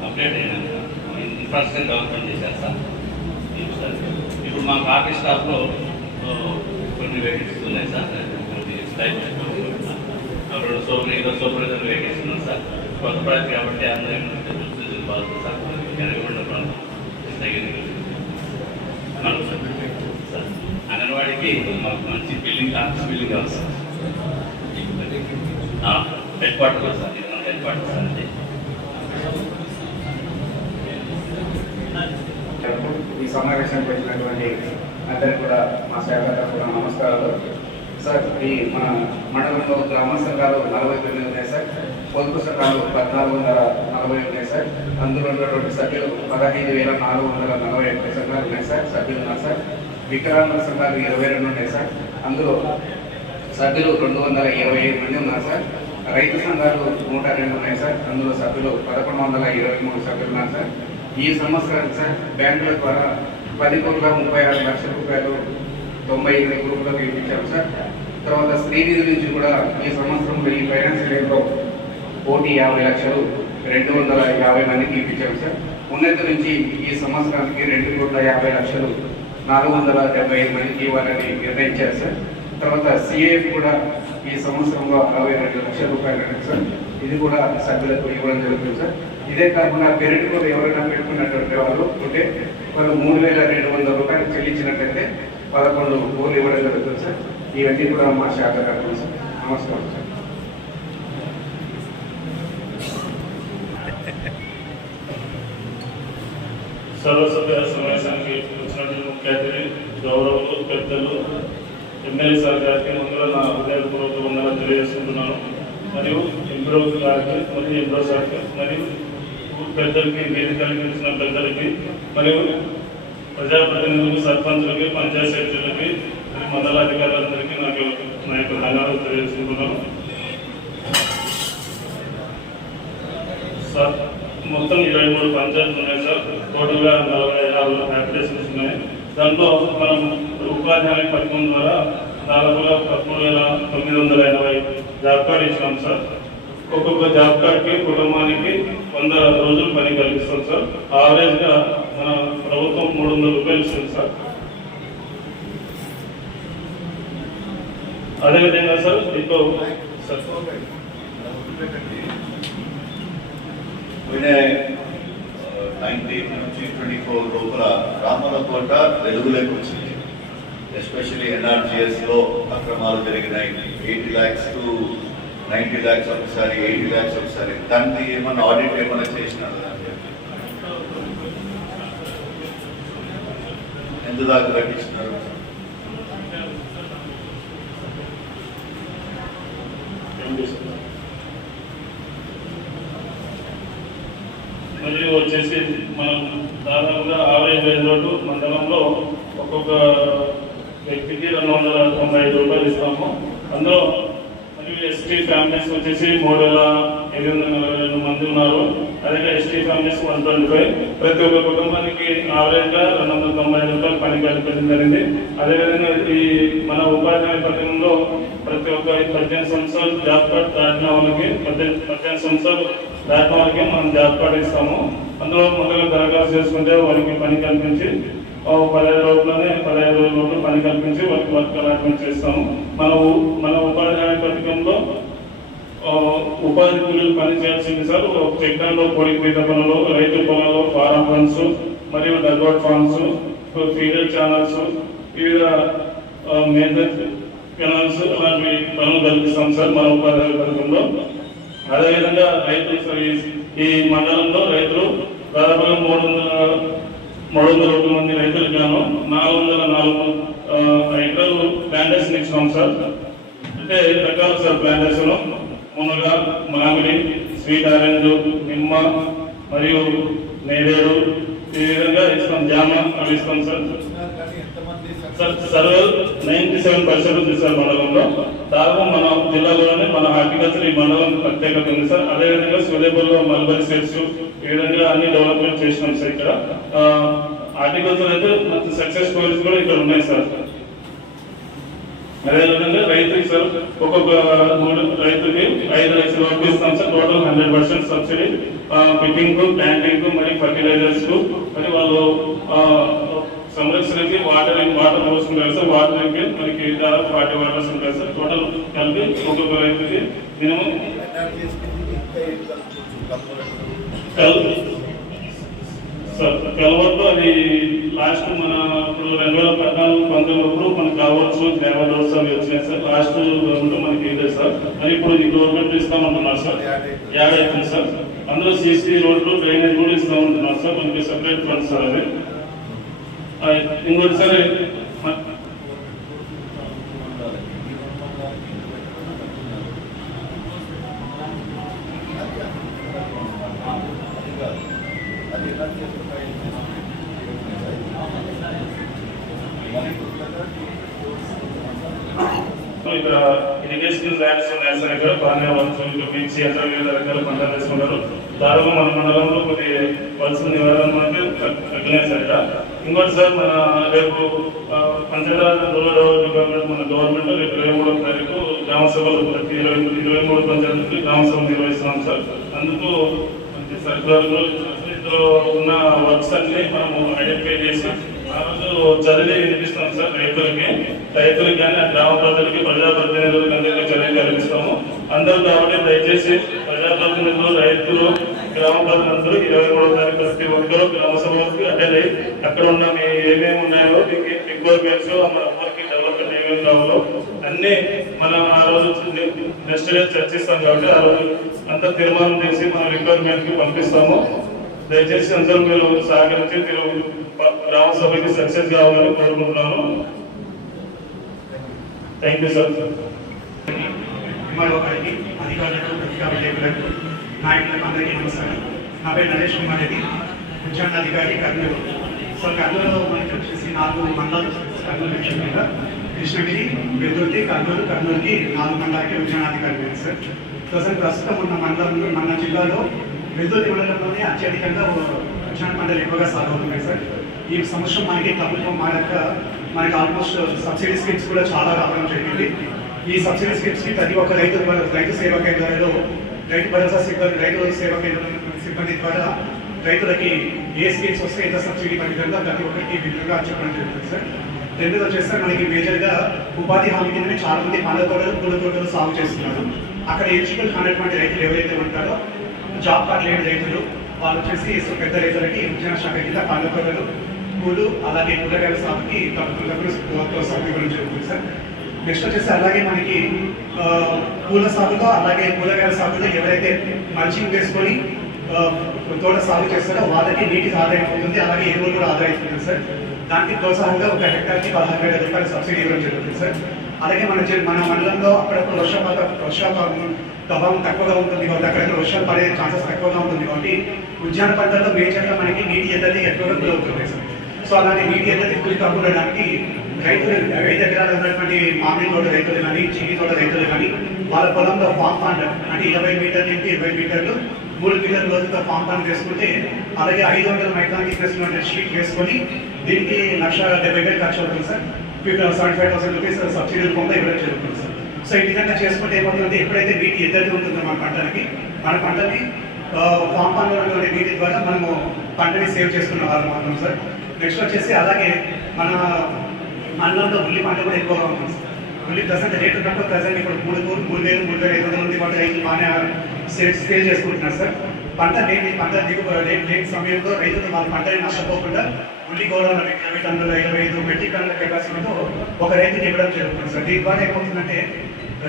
కంప్లీట్ అయినాక ఇన్ఫ్రాస్ట్రక్చర్ డెవలప్మెంట్ చేశారు సార్. ఇప్పుడు మా ఆఫీస్ స్టాఫ్లో కొన్ని వేకెన్సీస్ ఉన్నాయి సార్. రెండు సూపర్వైజర్ వేకెన్సీ ఉన్నాయి సార్. కొత్త ప్రాజెక్ట్ కాబట్టి అందరూ బాగుంటుంది సార్. జనగొండ ప్రాంతం సార్. అంగన్వాడీకి మాకు మంచి బిల్డింగ్, ఆఫీస్ బిల్డింగ్ కావాలి సార్. హెడ్ క్వార్టర్ సార్, ఇది హెడ్ క్వార్టర్ సార్. అంటే ఈ సమావేశానికి వచ్చినటువంటి అందరికీ కూడా మా శాఖ తరఫున నమస్కారాలు సార్. ఈ మన మండలంలో గ్రామ సంఘాలు 49 ఉన్నాయి సార్. పొదుపు సంఘాలు 1440 ఉన్నాయి సార్. అందులో ఉన్నటువంటి సభ్యులు 15,441 సంఘాలు ఉన్నాయి సార్, సభ్యులు ఉన్నారు సార్. వికలాంగుల సంఘాలు 22 ఉన్నాయి సార్. అందులో సభ్యులు 225 మంది ఉన్నారు సార్. రైతు సంఘాలు 102 ఉన్నాయి సార్. అందులో సభ్యులు 1123 సభ్యులు ఉన్నారు సార్. ఈ సంవత్సరానికి సార్ బ్యాంకుల ద్వారా 10,36,00,000 రూపాయలు 98 గ్రూపులకు ఇప్పించాము సార్. తర్వాత శ్రీనిధి నుంచి కూడా ఈ సంవత్సరంలో ఈ ఫైనాన్షియల్ ఇయర్లో 1,50,00,000 250 మందికి ఇప్పించాము సార్. ఉన్నత నుంచి ఈ సంవత్సరానికి 2,50,00,000 475 మందికి ఇవ్వాలని నిర్ణయించారు సార్. తర్వాత సిఏఎఫ్ కూడా ఈ సంవత్సరంలో 62 లక్షల రూపాయలు సార్. ఇది కూడా సభ్యులకు ఇవ్వడం జరుగుతుంది సార్. ఇదే కాకుండా పెరటిలో ఎవరైనా పెట్టుకున్నటువంటి వాళ్ళు ఉంటే వాళ్ళు 3,200 రూపాయలు చెల్లించినట్లయితే 11 కోళ్ళు ఇవ్వడం జరుగుతుంది సార్. ఇవన్నీ కూడా మా శాఖ తరఫున సార్. నమస్కారం సార్. సర్వసభ్య సమావేశానికి వచ్చినటువంటి ముఖ్య అతిథి గౌరవులు పెద్దలు ఎమ్మెల్యే సార్ గారికి ముందుగా నా హృదయపూర్వక వందనాలు తెలియజేసుకుంటున్నాను. మరియు ఎంబ్రో గారికి మరియు ఎంబ్రో సార్కి మరియు పెద్దలకి, వేదిక కలిగించిన పెద్దలకి మరియు ప్రజాప్రతినిధులకు, సర్పంచులకి, పంచాయతీ సెక్రటరీలకి, మండల అధికారులందరికీ నా యొక్క ధన్యవాదాలు తెలియజేసుకుంటున్నాను సార్. మొత్తం 23 పంచాయతీలు ఉన్నాయి సార్. టోటల్గా 46 అప్లికేషన్స్ ఉన్నాయి. దాంట్లో మనం ఉపాధి హామీ పథకం ద్వారా దాదాపుగా 13,980 జాబ్ కార్డు ఇచ్చినాం సార్. ఒక్కొక్క జాబ్ కార్డ్కి కుటుంబానికి 100 రోజులు పని కల్పిస్తాం సార్. ఆవరేజ్గా మన ప్రభుత్వం 300 రూపాయలు ఇస్తుంది సార్. అదేవిధంగా సార్ ఇంకో సార్ వినయ్ 19 నుంచి 24 లోపల రామలకోట వెలుగులోకి వచ్చింది. ఎస్పెషల్లీ NRGS-లో అక్రమాలు జరిగినాయి. 80 lakhs to 90 lakhs ఒకసారి, 80 lakhs ఒకసారి. దానికి ఏమన్నా ఆడిట్ ఏమన్నా చేసినారు? ఎంత దాకా కట్టించినారు? మరియు వచ్చేసి మనం దాదాపుగా ఆవరేజ్ రేటు మండలంలో ఒక్కొక్క వ్యక్తికి 295 రూపాయలు ఇస్తాము. అందులో మరియు ఎస్టీ ఫ్యామిలీస్ వచ్చేసి 3,842 మంది ఉన్నారు. అదే ఎస్టీ ఫ్యామిలీస్ 125. ప్రతి ఒక్క కుటుంబానికి ఆవరేజ్గా 290 రూపాయలు పని కల్పించడం జరిగింది. అదేవిధంగా ఈ మన ఉపాధి హామీ పథకంలో ప్రతి ఒక్క 18 సంవత్సరాలు జాబ్ కార్డు దాటిన వాళ్ళకి 18 సంవత్సరాలు దాటిన వాళ్ళకి మనం జాబ్ కార్డు ఇస్తాము. అందులో మొదలు దరఖాస్తు చేసుకుంటే వాళ్ళకి పని కల్పించి 15 రోజుల్లోనే 15 రోజుల లోపల పని కల్పించి వాళ్ళకి వర్క్ అలాట్మెంట్ చేస్తాము. మన ఉపాధి హామీ పథకంలో ఉపాధి కూలీలు పని చేయాల్సింది సార్. చెక్డంలో పొడి పీత పనులు, రైతు పొలంలో ఫారం ఫండ్స్ మరియు డర్గౌట్ ఫార్మ్స్, ఫీడర్ ఛానల్స్, వివిధ మేజర్ కెనాల్స్ అలాంటి పనులు కల్పిస్తాం సార్ మన ఉపాధి హామీ పథకంలో. అదేవిధంగా రైతులు సర్వీస్ ఈ మండలంలో రైతులు దాదాపుగా 301 మంది రైతులకు గాను 404 ఎకరాలు ప్లాంటేషన్ ఇచ్చినాం సార్. అంటే రకాలు సార్ ప్లాంటేషన్ మునగ, మామిడి, స్వీట్ ఆరెంజ్, నిమ్మ మరియు నేరేడు ఈ విధంగా ఇస్తాం. జామ అవి ఇస్తాం సార్. సర్వే 97% ఉంది సార్ మండలంలో. దాదాపు మన జిల్లాలోనే మన హార్టికల్చర్ ఈ మండలం ప్రత్యేకత ఉంది సార్. అదేవిధంగా సూర్యపల్లిలో మల్బరీ సెట్స్ ఈ విధంగా అన్ని డెవలప్మెంట్ చేసినాం సార్. ఇక్కడ హార్టికల్చర్ అయితే మంచి సక్సెస్ స్టోరీస్ కూడా ఇక్కడ ఉన్నాయి సార్. అదేవిధంగా రైతుకి సార్ ఒక్కొక్క రైతుకి 5 లక్షల వరకు ఇస్తాం సార్. టోటల్ 100% సబ్సిడీ పికింగ్ కు, ప్లాంటింగ్ కు, మరియు ఫర్టిలైజర్స్ కు, మరి వాళ్ళు సంరక్షణకి వాటర్ అవసరం లేదు సార్. వాటరింగ్ మనకి దాదాపు 40 వాటర్స్ ఉంటాయి సార్. టోటల్ కలిపి ఒక్కొక్క రైతుకి మినిమం సార్ కలవట్లో అది లాస్ట్ మన ఇప్పుడు 2014-19 మనకు కావచ్చు గ్రావెల్ రోడ్స్ అవి వచ్చినాయి సార్. లాస్ట్ గవర్నమెంట్ మనకి ఇదే సార్. మరి ఇప్పుడు ఈ గవర్నమెంట్ ఇస్తామంటున్నారు సార్, యాడ్ అవుతుంది సార్. అందులో సీసీ రోడ్లు, డ్రైనేజ్ కూడా ఇస్తామంటున్నారు సార్. మనకి సెపరేట్ ఫండ్స్ సార్ అది. ఇంకోటి సార్ ఇక్కడ ఇరిగేషన్ ల్యాండ్స్ ఉన్నాయి సార్. ఇక్కడ బాగానే వచ్చు మిర్చి అట్లా వివిధ రకాల పంటలు వేసుకుంటారు. దాదాపు మన మండలంలో కొద్ది వలస నివారణ మనకి తగ్గినాయి సార్. ఇక్కడ ఇంకోటి సార్ మన రేపు పంచాయతీ రూరల్ డెవలప్మెంట్ మన గవర్నమెంట్ రేపు 23వ తారీఖు గ్రామ సభలు ప్రతి 23 పంచాయతీలకి గ్రామ సభలు నిర్వహిస్తున్నాం సార్. అందుకు సర్కులర్లు ఇందులో ఉన్న వర్క్స్ అన్ని మనము ఐడెంటిఫై చేసి ఆ రోజు చదివి వినిపిస్తాం సార్. రైతులకి కానీ ఆ గ్రామ ప్రజలకి, ప్రజాప్రతినిధులకు అందరికీ చదివి కల్పిస్తాము. అందరూ కాబట్టి దయచేసి ప్రజాప్రతినిధులు, రైతులు, గ్రామ ప్రజలందరూ 23వ తారీఖు ప్రతి ఒక్కరూ గ్రామ సభకి అటెండ్ అయ్యి అక్కడ ఉన్న మీ ఏమేమి ఉన్నాయో బిగ్ బర్గర్స్ మన అందరికీ డెవలప్మెంట్ ఏమేమి కావాలో అన్ని మనం ఆ రోజు నెక్స్ట్ డే చర్చిస్తాం. కాబట్టి ఆ రోజు అంతా తీర్మానం చేసి మన రిక్వైర్మెంట్ కి పంపిస్తాము. దయచేసి అందరూ మీరు సహకరించి మీరు గ్రామ సభకి సక్సెస్ కావాలని కోరుకుంటున్నాను. Thank you sir. గారికి, అధికారులకు, పత్రికా విలేకరులకు, నాయకులకు అందరికీ నమస్కారం. నా పేరు నరేష్ కుమార్ రెడ్డి, ఉద్యానాధికారి కర్నూలు. సో కర్నూలులో మనకి వచ్చేసి 4 మండలాలు కర్నూలు డివిజన్ మీద కృష్ణగిరి, వెల్దుర్తి, కర్నూలుకి 4 మండలాలకి ఉద్యానాధికారి సార్. ప్రస్తుతం ఉన్న మండలంలో మన జిల్లాలో వెల్దుర్తి మండలంలోనే అత్యధికంగా ఉద్యాన పంటలు ఎక్కువగా సాగు అవుతున్నాయి సార్. ఈ సంవత్సరం మనకి ప్రభుత్వం మారక మనకి ఆల్మోస్ట్ సబ్సిడీ స్కీమ్స్ కూడా చాలా రావడం జరిగింది. ఈ సబ్సిడీ స్కీమ్స్ కి ప్రతి ఒక్క రైతు సేవా కేంద్రాలలో రైతు భరోసా రైతు సేవా కేంద్రం సిబ్బంది ద్వారా రైతులకి ఏ స్కీమ్స్ వస్తే ఎంత సబ్సిడీ పడిపోయిందో ప్రతి ఒక్కరికి విధంగా చెప్పడం జరుగుతుంది సార్. రెండోది వచ్చేసి మనకి మేజర్గా ఉపాధి హామీ కింద చాలా మంది పండ్ల తోటలు, పూల తోటలు సాగు చేస్తున్నారు. అక్కడ ఎలిజిబుల్ కానటువంటి రైతులు ఎవరైతే ఉంటారో జాబ్ కార్డు లేని రైతులు వాళ్ళు వచ్చేసి పెద్ద రైతులకి ఉద్యాన శాఖ కింద పండ్ల తోటలు, పూలు, అలాగే కూరగాయల సాగుకి ప్రభుత్వం ప్రోత్సాహం ఇవ్వడం జరుగుతుంది సార్. నెక్స్ట్ వచ్చేసి అలాగే మనకి పూల సాగులో, అలాగే కూరగాయల సాగులో ఎవరైతే మల్చింగ్ వేసుకొని తోట సాగు చేస్తారో వాళ్ళకి నీటి ఆదాయం అవుతుంది, అలాగే ఎరువులు కూడా ఆదాయం అవుతుంది సార్. దానికి ప్రోత్సాహంగా ఒక హెక్టార్కి 16,000 రూపాయలు సబ్సిడీ ఇవ్వడం జరుగుతుంది సార్. అలాగే మన మండలంలో అప్పుడప్పుడు వర్షపాతం ప్రభావం తక్కువగా ఉంటుంది కాబట్టి అక్కడ వర్షాలు పడే ఛాన్సెస్ తక్కువగా ఉంటుంది కాబట్టి ఉద్యాన పంటల్లో మేజర్గా మనకి నీటి ఎద్దడి ఎక్కువగా గురవుతుంది సార్. సో అలాంటి నీటి ఎద్దడి గురి కాకుండా రైతులు 5 ఎకరాలు ఉన్నటువంటి మామిడి తోట రైతులు కానీ, చిన్ని తోట రైతులు కానీ వాళ్ళ పొలంలో ఫామ్ పాండ్ అంటే 20 మీటర్ల నుంచి 20 మీటర్లు 3 మీటర్ల రోజుతో ఫామ్ పాండ్ వేసుకుంటే, అలాగే 500 మైక్రాన్ థిక్నెస్ షీట్ వేసుకొని దీనికి 1,70,000 ఖర్చు అవుతుంది సార్. 75,000 రూపీస్ సబ్సిడీ రూపంలో ఇవ్వడం జరుగుతుంది సార్. సో ఈ విధంగా చేసుకుంటే ఏమవుతుంది, ఎప్పుడైతే నీటి ఎద్దడి ఉంటుందో మన పంటని ఫామ్ పాండ్లో ఉన్నటువంటి నీటి ద్వారా మనము పంటని సేవ్ చేసుకున్న వాళ్ళు మాత్రం సార్. నెక్స్ట్ వచ్చేసి అలాగే మన మండలంలో ఉల్లి పంట కూడా ఎక్కువగా ఉంటుంది సార్. ఉల్లి ప్రజెంట్ రేటు ఉన్నప్పుడు ప్రజెంట్ ఇప్పుడు 3,000-3,500 మంది పాటు రైతులు బాగానే సేల్ చేసుకుంటున్నారు సార్. పంట లేని సమయంలో రైతులు వాళ్ళ పంటని నష్టపోకుండా ఉల్లి గోడౌన్లు 20 టన్నులు 25 మెట్రిక్ టన్నుల కెపాసిటీతో ఒక రైతుకి ఇవ్వడం జరుగుతుంది సార్. దీని ద్వారా ఏమవుతుందంటే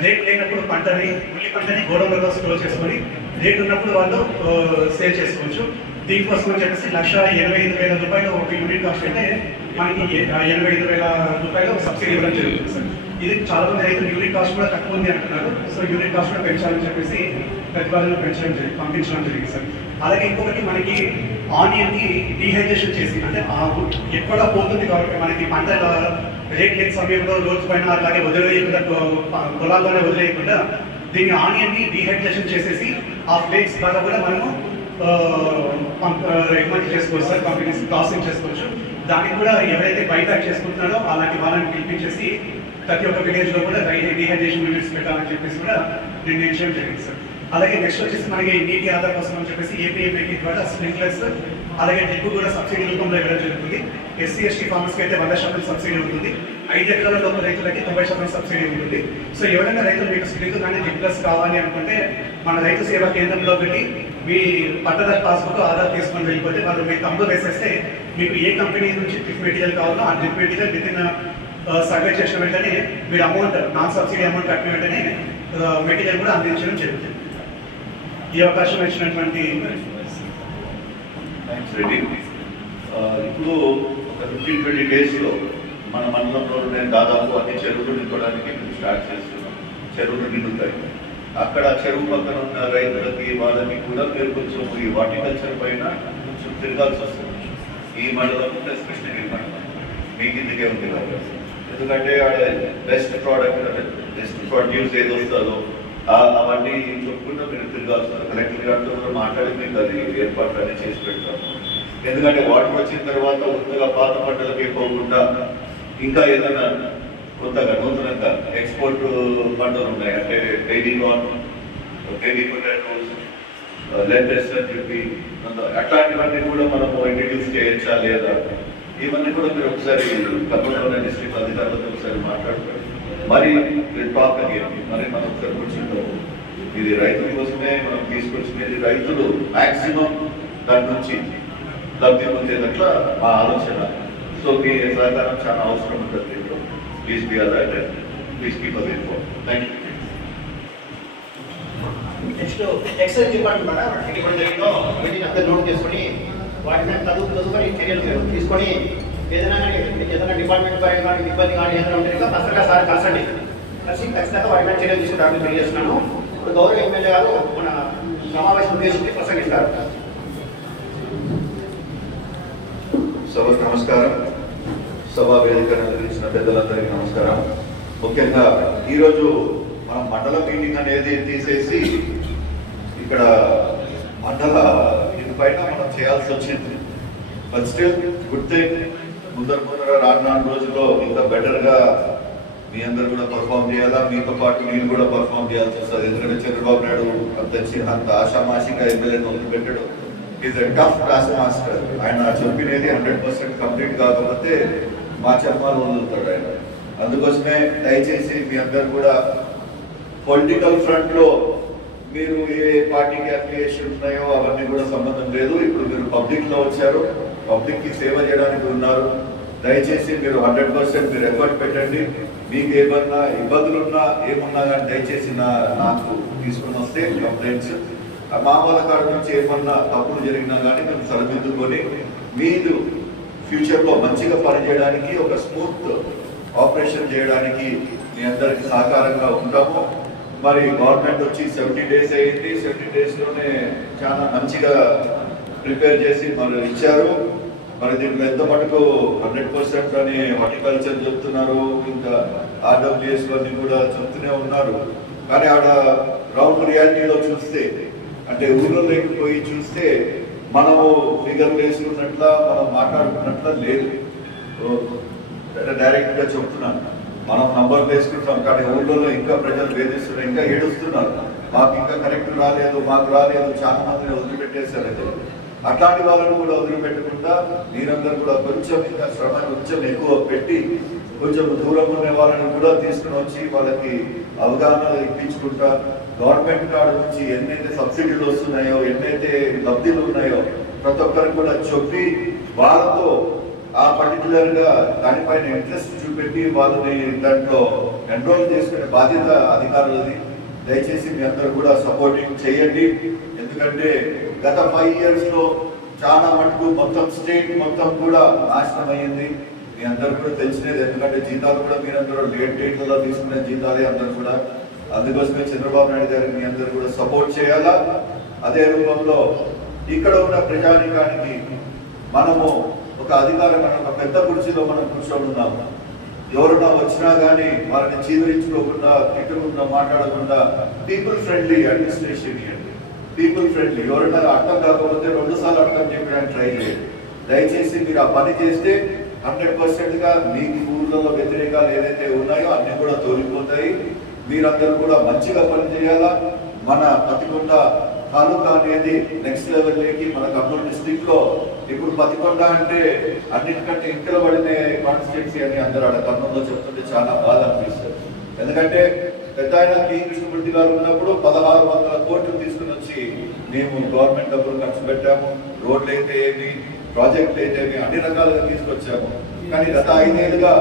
రేటు లేనప్పుడు ఉల్లి పంటని గోడౌన్లలో స్టోర్ చేసుకొని రేటు ఉన్నప్పుడు వాళ్ళు సేల్ చేసుకోవచ్చు. దీనికోసం అని చెప్పేసి 1,85,000 రూపాయలు ఒక యూనిట్ కాస్ట్ అయితే మనకి 85,000 రూపాయలు సబ్సిడీ ఇవ్వడం జరుగుతుంది సార్. ఇది చాలా మంది రైతులు యూనిట్ కాస్ట్ కూడా తక్కువ ఉంది అంటున్నారు. సో యూనిట్ కాస్ట్ కూడా పెంచాలని చెప్పేసి ప్రతిపాదనలు పంపించడం జరిగింది సార్. అలాగే ఇంకొకటి మనకి ఆనియన్ని డీహైడ్రేషన్ చేసి అంటే ఎక్కడ పోతుంది కాబట్టి మనకి పంట రేట్ లేని సమయంలో రోజు పైన అలాగే వదిలేయకుండా పొలాల్లోనే వదిలేయకుండా దీన్ని ఆనియన్ని డీహైడ్రేషన్ చేసేసి ఆ ఫ్లేక్స్ ద్వారా కూడా మనము ఎగుమతి చేసుకోవచ్చు సార్. కంపెనీస్ ప్రాసెసింగ్ చేసుకోవచ్చు. దానికి కూడా ఎవరైతే బైబ్యాక్ చేసుకుంటున్నారో అలాంటి వాళ్ళని పిలిపించేసి ప్రతి ఒక్క విలేజ్లో కూడా డీహైడ్రేషన్ యూనిట్స్ పెట్టాలని చెప్పేసి కూడా నిర్ణయించడం జరిగింది సార్. అలాగే నెక్స్ట్ వచ్చేసి మనకి నీటి ఆధార కోసం అని చెప్పేసి ఏపీఎంఐకి ద్వారా స్ప్రింక్లర్స్ అలాగే డ్రిప్ కూడా సబ్సిడీ రూపంలో ఇవ్వడం జరుగుతుంది. ఎస్సీ ఎస్టీ ఫార్మర్స్కి అయితే 100% సబ్సిడీ ఉంటుంది. 5 ఎకరాల లోపు రైతులకి 90% సబ్సిడీ ఉంటుంది. సో ఎవరైనా రైతులు మీకు స్ప్రింక్లర్ కానీ డ్రిప్లర్స్ కావాలి అనుకుంటే మన రైతు సేవా కేంద్రంలో వెళ్ళి మీ పట్టదారు పాస్బుక్ ఆధార్ తీసుకొని వెళ్ళిపోతే వాళ్ళు మీ తమ్ముడు వేసేస్తే మీకు ఏ కంపెనీ నుంచి డ్రిప్ మెటీరియల్ కావాలో ఆ drip material with in survey చేసిన వెంటనే మీరు అమౌంట్ నాన్ సబ్సిడీ అమౌంట్ కట్టిన వెంటనే మెటీరియల్ కూడా అందించడం జరుగుతుంది. ఈ అవకాశం ఇచ్చినటువంటి థ్యాంక్స్ రెడ్డి. ఇప్పుడు ఒక 15-20 డేస్లో మన మండలంలో నేను దాదాపు అన్ని చెరువులు నింపడానికి మేము స్టార్ట్ చేస్తున్నాం. చెరువులు నిండుతాయి. అక్కడ చెరువు పక్కన ఉన్న రైతులకి వాళ్ళకి కూడా మీరు కొంచెం ఈ హార్టికల్చర్ పైన కొంచెం తిరగాల్సి వస్తుంది. ఈ మండలం ప్లస్ కృష్ణగిరి మండలం మీ కిందకే ఉంది కాబట్టి, ఎందుకంటే బెస్ట్ ప్రోడక్ట్ బెస్ట్ ప్రొడ్యూస్ ఏది వస్తుందో అవన్నీ చెప్పుకుంటూ మీరు తిరగాల్సి వస్తుంది. కలెక్టర్ గారితో కూడా మాట్లాడి మీకు అది ఏర్పాట్లు అన్నీ చేసి పెడతాము. ఎందుకంటే వాటర్ వచ్చిన తర్వాత కొత్తగా పాత పంటలకి పోకుండా ఇంకా ఏదైనా కొత్తగా నూతనంగా ఎక్స్పోర్ట్ పంటలు ఉన్నాయి, అంటే baby corn, baby potatoes, let's అని చెప్పి అట్లాంటివన్నీ కూడా మనము ఇంట్రడ్యూస్ చేయొచ్చా లేదా, ఇవన్నీ కూడా మీరు ఒకసారి కర్నూలు డిస్ట్రిక్ట్ అధికారులతో ఒకసారి మాట్లాడుకోండి. మరి టాక్ అయ్యింది, మరి మనం ఒకసారి కూర్చుంటాం. ఇది రైతుల కోసమే మనం తీసుకొచ్చినది. రైతులు మ్యాక్సిమం దాని నుంచి లబ్ధి పొందేదట్లా మా ఆలోచన. సో మీ సహకారం చాలా అవసరం ఉంటుంది దీంట్లో. Please be alert and please keep us informed. Thank you. Next excise department ఇప్పుడు జరిగిందో వీటిని అందరూ నోట్ చేసుకొని వాటి మీద చదువుకొని చర్యలు తీసుకొని ఏదైనా డిపార్ట్మెంట్ పైన కానీ ఇబ్బంది కానీ ఏదైనా ఉంటే ఖచ్చితంగా సార్ కలిసండి. కలిసి ఖచ్చితంగా వాటి మీద చర్యలు తీసుకుంటారని తెలియజేస్తున్నాను. ఇప్పుడు గౌరవ ఎమ్మెల్యే గారు మన సమావేశం ఉద్దేశించి ప్రసంగిస్తారు. సభకు నమస్కారం. సభా వేదికను అందించిన పెద్దలందరికీ నమస్కారం. ముఖ్యంగా ఈరోజు మనం మండల మీటింగ్ అనేది తీసేసి ఇక్కడ మండల దీనిపైన మనం చేయాల్సి వచ్చింది. But still good thing. ముందర రాను రోజుల్లో ఇంకా బెటర్గా మీ అందరు కూడా పర్ఫామ్ చేయాలా, మీతో పాటు నేను కూడా పర్ఫామ్ చేయాల్సి వస్తుంది. ఎందుకంటే చంద్రబాబు నాయుడు అంత ఆషామాషిగా ఎమ్మెల్యేని వదిలిపెట్టడం is a tough task master. ఆయన చెప్పినది 100% కంప్లీట్ కాకపోతే మా చర్మాలు వదులుతాడు ఆయన. అందుకోసమే దయచేసి మీ అందరు కూడా పొలిటికల్ ఫ్రంట్ లో మీరు ఏ పార్టీకి అఫిలియేషన్ ఉన్నాయో అవన్నీ కూడా సంబంధం లేదు. ఇప్పుడు మీరు పబ్లిక్ లో వచ్చారు, పబ్లిక్ కి సేవ చేయడానికి ఉన్నారు. దయచేసి మీరు 100% మీరు ఎఫర్ట్ పెట్టండి. మీకు ఏమన్నా ఇబ్బందులు ఉన్నా ఏమున్నా కానీ దయచేసి నాకు తీసుకుని వస్తే కంప్లైంట్స్ మా వాళ్ళ కాడ నుంచి ఏమన్నా తప్పులు జరిగినా కానీ మేము సరిదిద్దుకొని మీరు ఫ్యూచర్లో మంచిగా పనిచేయడానికి ఒక స్మూత్ ఆపరేషన్ చేయడానికి మీ అందరికి సహకారంగా ఉంటాము. మరి గవర్నమెంట్ వచ్చి 70 డేస్ అయింది. 70 డేస్లోనే చాలా మంచిగా ప్రిపేర్ చేసి మరి ఇచ్చారు. మరి దీంట్లో ఎంత మటుకు 100% అని హార్టికల్చర్ చెప్తున్నారు, ఇంకా ఆర్డబ్ల్యూఎస్ అన్ని కూడా చెప్తూనే ఉన్నారు. కానీ ఆడ గ్రౌండ్ రియాలిటీలో చూస్తే, అంటే ఊళ్ళోకి పోయి చూస్తే మనము ఫిగర్ వేసుకున్నట్ల మనం మాట్లాడుకున్నట్ల లేదు. డైరెక్ట్గా చెప్తున్నాను, మనం నంబర్ వేసుకుంటాం కానీ ఊళ్ళో ఇంకా ప్రజలు వేధిస్తున్నారు, ఇంకా ఏడుస్తున్నారు. మాకు ఇంకా కరెక్ట్ రాలేదు, మాకు రాలేదు, చాలా మందిని వదిలిపెట్టేశారు. అట్లాంటి వాళ్ళని కూడా వదిలిపెట్టకుండా మీరందరూ కూడా కొంచెం ఇంకా శ్రమ కొంచెం ఎక్కువ పెట్టి కొంచెం దూరం ఉన్న వాళ్ళని కూడా తీసుకుని వచ్చి వాళ్ళకి అవగాహన ఇప్పించుకుంటా గవర్నమెంట్ కాడ నుంచి ఎన్నైతే సబ్సిడీలు వస్తున్నాయో, ఎన్నైతే లబ్ధిలు ఉన్నాయో ప్రతి ఒక్కరికి కూడా చెప్పి వాళ్ళతో ఆ పర్టికులర్ గా దానిపైన ఇంట్రెస్ట్ చూపెట్టి వాళ్ళని దాంట్లో ఎన్రోల్ చేసుకునే బాధ్యత అధికారులది. దయచేసి మీ అందరూ కూడా సపోర్టింగ్ చేయండి. ఎందుకంటే గత 5 years లో చాలా మటుకు మొత్తం స్టేట్ మొత్తం కూడా నాశనం అయ్యింది. మీ అందరూ కూడా తెలిసినది. ఎందుకంటే జీతాలు కూడా మీరందరూ లేట్ డేట్లలో తీసుకునే జీతాలే అందరూ కూడా. అందుకోసమే చంద్రబాబు నాయుడు గారికి మీ అందరూ కూడా సపోర్ట్ చేయాలా. అదే రూపంలో ఇక్కడ ఉన్న ప్రజానికానికి మనము ఒక అధికారమైన ఒక పెద్ద కుర్చీలో మనం కూర్చొని ఉన్నాము. ఎవరైనా వచ్చినా కానీ వాళ్ళని చీదరించుకోకుండా, తిట్టకుండా, మాట్లాడకుండా పీపుల్ ఫ్రెండ్లీ అడ్మినిస్ట్రేషన్ ఇవ్వండి. People friendly. ఎవరైనా అర్థం కాకపోతే 2 సార్లు అర్థం చెప్పడానికి ట్రై చేయండి. దయచేసి మీరు ఆ పని చేస్తే 100%గా మీకు ఊళ్ళో స్కూళ్ళలో వ్యతిరేకాలు ఏదైతే ఉన్నాయో అన్ని కూడా తొలగిపోతాయి. మీరందరూ కూడా మంచిగా పనిచేయాలా. మన పతికొండ తాలూకా అనేది నెక్స్ట్ లెవెల్లోకి మన కర్నూలు డిస్ట్రిక్ట్ లో ఇప్పుడు పతికొండ అంటే అన్నిటికంటే ఇంటర్ పడిన కాన్స్టిట్యున్సీ అని అందరూ ఆడ కర్నూలులో చెప్తుంటే చాలా బాధ అనిపిస్తుంది. ఎందుకంటే పెద్ద ఆయన కే కృష్ణమూర్తి గారు ఉన్నప్పుడు 1600 కోట్లు తీసుకుని వచ్చి మేము గవర్నమెంట్ డబ్బులు ఖర్చు పెట్టాము. రోడ్లు అయితే ఏమి, ప్రాజెక్టులు అయితే ఏమి, అన్ని రకాలుగా తీసుకొచ్చాము. కానీ గత 5 ఏళ్ళుగా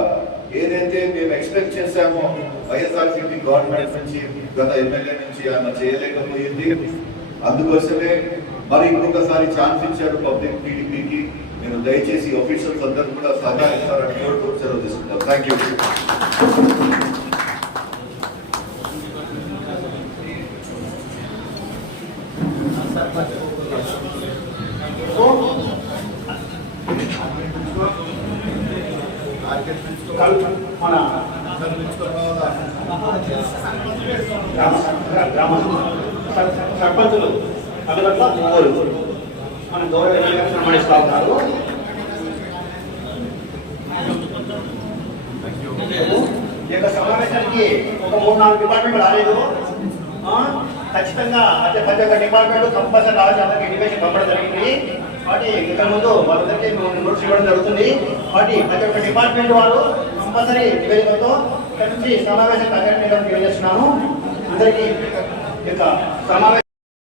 ఏదైతే మేము ఎక్స్పెక్ట్ చేశామో వైఎస్ఆర్సీపీ గవర్నమెంట్ నుంచి, గత ఎమ్మెల్యే నుంచి ఆయన చేయలేకపోయింది. అందుకోసమే మరి ఇంకొకసారి ఛాన్స్ ఇచ్చారు పబ్లిక్ టీడీపీకి. నేను దయచేసి ఆఫీషియల్స్ అందరూ కూడా సహకరిస్తారని కోరుతూ సెలవు తీసుకుంటాను. Thank you. మన సర్పంచులు అందువల్ల మన గౌరవ సన్మానిస్తూ ఉన్నారు. ఈ యొక్క సమావేశానికి ఒక 3-4 డిపార్ట్మెంట్ రాలేదు. ఖచ్చితంగా ప్రతి ఒక్క డిపార్ట్మెంట్ కంపల్సరీ రావాల్సి అందరికి ఇండికేషన్ పంపడం జరిగింది. వాటి ఇంతకు ముందు వాళ్ళందరికీ నోట్స్ ఇవ్వడం జరుగుతుంది. వాటి ప్రతి ఒక్క డిపార్ట్మెంట్ వారు కంపల్సరీ నివేదికతో ఇక్కడ నుంచి సమావేశం అటెండ్ చేయడానికి తెలియజేస్తున్నాను. అందరికీ యొక్క సమావేశం